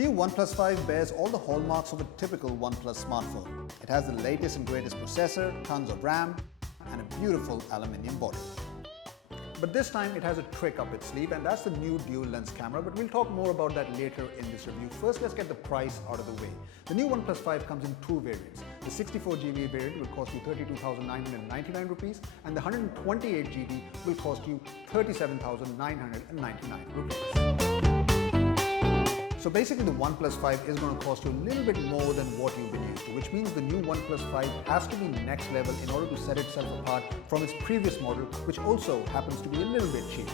new OnePlus 5 bears all the hallmarks of a typical OnePlus smartphone. It has the latest and greatest processor, tons of RAM, and a beautiful aluminium body. But this time it has a trick up its sleeve, and that's the new dual lens camera, but we'll talk more about that later in this review. First, let's get the price out of the way. The new OnePlus 5 comes in two variants. The 64GB variant will cost you 32,999 rupees, and the 128GB will cost you 37,999 rupees. So basically the OnePlus 5 is going to cost you a little bit more than what you've been used to, which means the new OnePlus 5 has to be next level in order to set itself apart from its previous model, which also happens to be a little bit cheaper.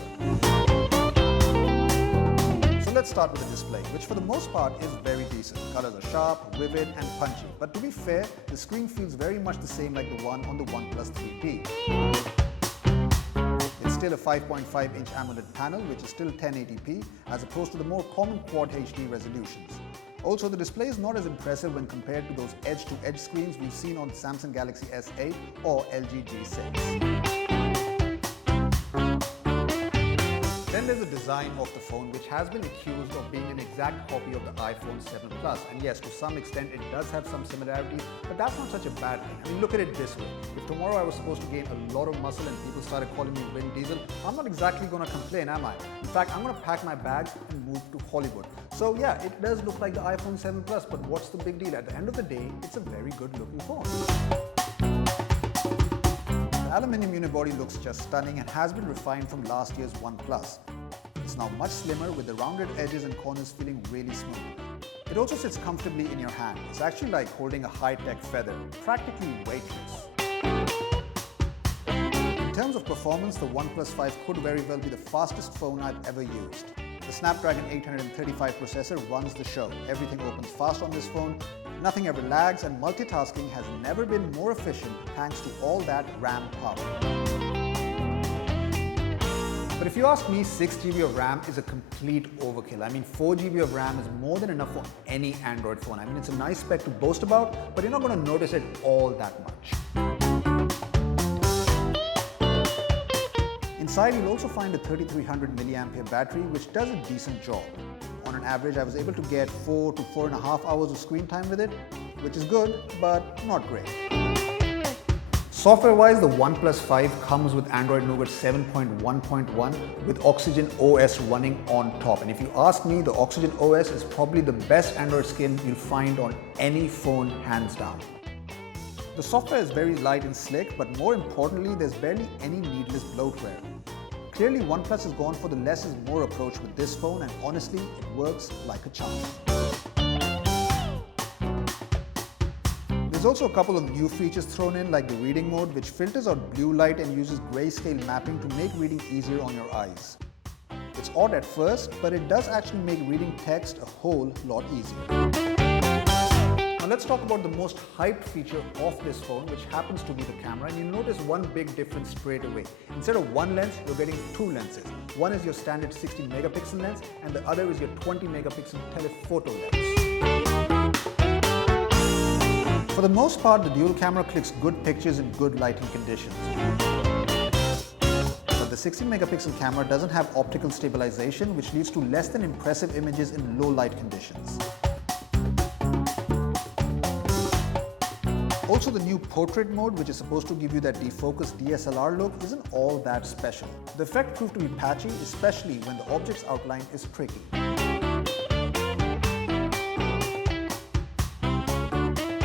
So let's start with the display, which for the most part is very decent. Colors are sharp, vivid and punchy, but to be fair, the screen feels very much the same like the one on the OnePlus 3T. It's still a 5.5-inch AMOLED panel, which is still 1080p, as opposed to the more common Quad HD resolutions. Also, the display is not as impressive when compared to those edge-to-edge screens we've seen on the Samsung Galaxy S8 or LG G6. Then there's the design of the phone, which has been accused of being an exact copy of the iPhone 7 Plus. And yes, to some extent it does have some similarities, but that's not such a bad thing. I mean, look at it this way. If tomorrow I was supposed to gain a lot of muscle and people started calling me Vin Diesel, I'm not exactly going to complain, am I? In fact, I'm going to pack my bags and move to Hollywood. So yeah, it does look like the iPhone 7 Plus, but what's the big deal? At the end of the day, it's a very good looking phone. The aluminium unibody looks just stunning and has been refined from last year's OnePlus. It's now much slimmer, with the rounded edges and corners feeling really smooth. It also sits comfortably in your hand. It's actually like holding a high-tech feather, practically weightless. In terms of performance, the OnePlus 5 could very well be the fastest phone I've ever used. The Snapdragon 835 processor runs the show. Everything opens fast on this phone, nothing ever lags, and multitasking has never been more efficient thanks to all that RAM power. But if you ask me, 6GB of RAM is a complete overkill. I mean, 4GB of RAM is more than enough for any Android phone. I mean, it's a nice spec to boast about, but you're not going to notice it all that much. Inside, you'll also find a 3300 mAh battery, which does a decent job. On an average, I was able to get 4 to 4.5 hours of screen time with it, which is good, but not great. Software-wise, the OnePlus 5 comes with Android Nougat 7.1.1 with Oxygen OS running on top. And if you ask me, the Oxygen OS is probably the best Android skin you'll find on any phone, hands down. The software is very light and slick, but more importantly, there's barely any needless bloatware. Clearly, OnePlus has gone for the less is more approach with this phone, and honestly, it works like a charm. There's also a couple of new features thrown in, like the reading mode, which filters out blue light and uses grayscale mapping to make reading easier on your eyes. It's odd at first, but it does actually make reading text a whole lot easier. Now let's talk about the most hyped feature of this phone, which happens to be the camera, and you'll notice one big difference straight away. Instead of one lens, you're getting two lenses. One is your standard 16 megapixel lens, and the other is your 20 megapixel telephoto lens. For the most part, the dual camera clicks good pictures in good lighting conditions. But the 16 megapixel camera doesn't have optical stabilization, which leads to less than impressive images in low light conditions. Also, the new portrait mode, which is supposed to give you that defocused DSLR look, isn't all that special. The effect proved to be patchy, especially when the object's outline is tricky.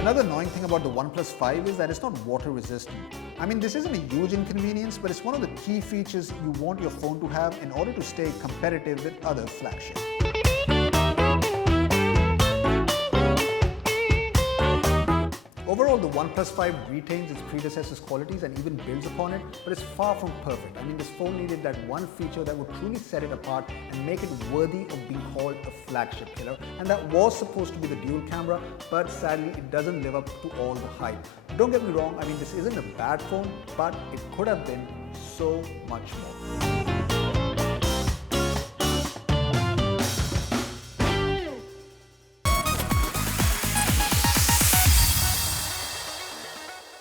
Another annoying thing about the OnePlus 5 is that it's not water resistant. I mean, this isn't a huge inconvenience, but it's one of the key features you want your phone to have in order to stay competitive with other flagships. Overall, the OnePlus 5 retains its predecessor's qualities and even builds upon it, but it's far from perfect. I mean, this phone needed that one feature that would truly set it apart and make it worthy of being called a flagship killer, and that was supposed to be the dual camera, but sadly it doesn't live up to all the hype. Don't get me wrong, I mean, this isn't a bad phone, but it could have been so much more.